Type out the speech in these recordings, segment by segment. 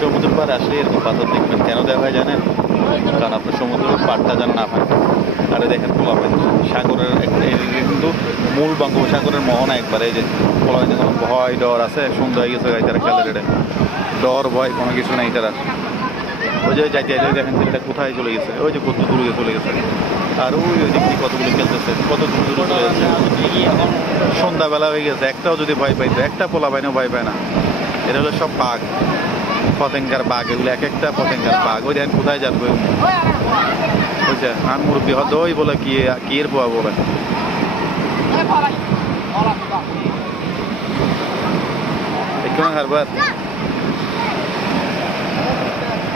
সমুদ্র পাড়ে আসলে এরকম পাথর দেখবেন, কেন দেওয়া হয় জানেন? কারণ আপনার সমুদ্রের পাড়টা যেন না হয়। আরে দেখেন পোলাপাইন সাগরের কিন্তু মূল বঙ্গোপসাগরের মোহনা একবারে, এই যে পোলাপাইনে কোনো ভয় ডর আছে? সুন্দর হয়ে গেছে তারা খেলার এটা, ডর ভয় কোনো কিছু নেই তারা। ওই যে যাইতে দেখেন ছেলেটা কোথায় চলে গেছে, ওই যে কত দূরে চলে গেছে। আর ওই ওই দিক কতগুলো খেলতেছে, কত দূর দূরে চলে যাচ্ছে। সন্ধ্যাবেলা হয়ে গেছে, একটাও যদি ভয় পাইতো, একটা পোলাপাইনও ভয় পায় না। এটা হলো সব বাঘ, পতেঙ্গার বাঘ, এগুলো এক একটা পতেঙ্গার বাঘ। ওই দেখেন কোথায় যাবে বুঝছে। আর মুরব্বী হদ ওই বলে কি কি এর পোয়া বলে।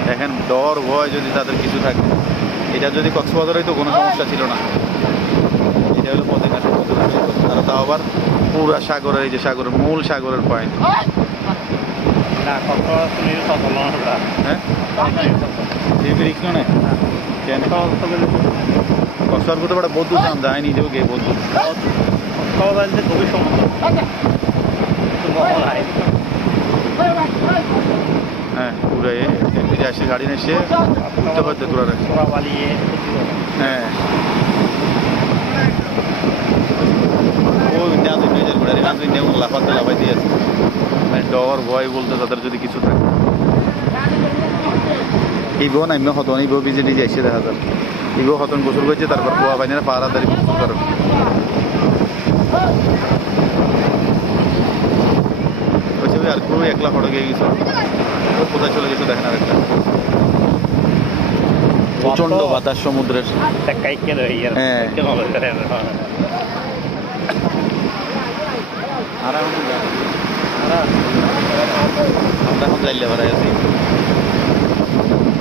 দেখেন ডর ভয় যদি তাদের কিছু থাকে, এটা যদি কক্সবাজার হইতো কোনো সমস্যা ছিল না। এটা হলো পতেঙ্গা সমুদ্র, আর তাও আবার পুরা সাগরের, এই যে সাগরের মূল সাগরের পয়েন্ট। হ্যাঁ কক্সবাজার করতে পারে বৌদ্ধ নাম যায় নিজেও গিয়ে বৌদ্ধ। খুবই হ্যাঁ পুরো একদিকে আসে গাড়ি এসে উঠতে পারতে তোরা। হ্যাঁ লাফাতে লাফাই দিয়েছে, ডর ভয় বলতে তাদের যদি কিছু থাকে। ইবো না এমনি হতন, ইবো বিজে ডিজে এসে দেখা যাবে। ইবো হতন গোসল করছে, তারপর পোয়া পাইনি পাড়াতাড়ি করো। আর খুবই একলা ফটো গিয়ে গেছো, কোথায় চলে গেছো দেখেন। আর একটা প্রচন্ড বাতাস সমুদ্রের। হ্যাঁ আমরা এখন যাইলে বেড়াই আছি,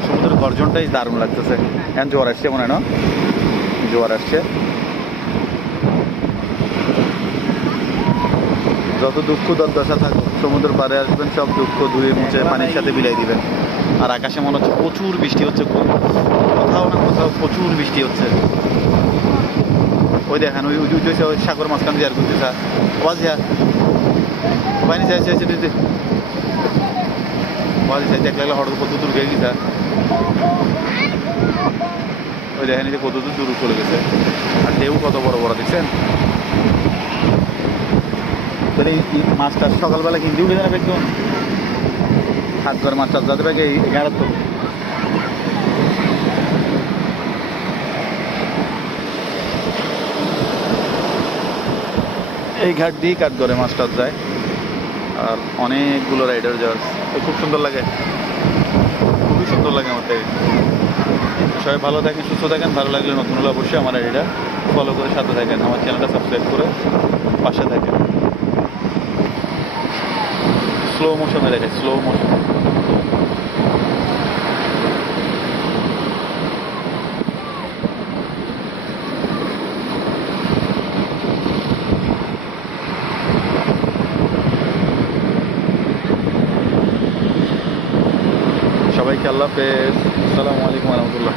সমুদ্রের গর্জনটাই দারুণ লাগতেছে। এখন জোয়ার আসছে মনে হয় না, জোয়ার আসছে। যত দুঃখ দুর্দশা থাকুক সমুদ্র পাড়ে আসবেন, সব দুঃখ ধুয়ে মুছে পানির সাথে বিলাই দিবেন। আর আকাশে মনে হচ্ছে প্রচুর বৃষ্টি হচ্ছে, কোথাও না কোথাও প্রচুর বৃষ্টি হচ্ছে। ওই দেখেন ওই ওই সাগর মাঝখান দিয়ে আর করতেছে আওয়াজ পানি চাইছে দেখ লাগলে হঠাৎ কত দূর গিয়ে গেছে। ওই দেখেন যে কত দূর চলে গেছে, আর ঢেউ কত বড় বড় দেখছেন। তাহলে এই মাছটা সকালবেলা কিনতে উঠে যাবে একদম হাত করে মাছটা যাতে পারে 11 তো। এই ঘাট দিয়েই কাঠ ধরে মাছটা যায়, আর অনেকগুলো রাইডার যাওয়া, খুব সুন্দর লাগে, খুবই সুন্দর লাগে আমার থেকে। সবাই ভালো থাকেন, সুস্থ থাকেন। ভালো লাগলে নতুন হলে অবশ্যই আমার আইডিটা ফলো করে সাথে থাকেন, আমার চ্যানেলটা সাবস্ক্রাইব করে পাশে থাকেন। স্লো মোশনে দেখে, স্লো মোশন। সবাইকে আল্লাহ হাফেজ, আসসালামু আলাইকুম ওয়া রাহমাতুল্লাহ।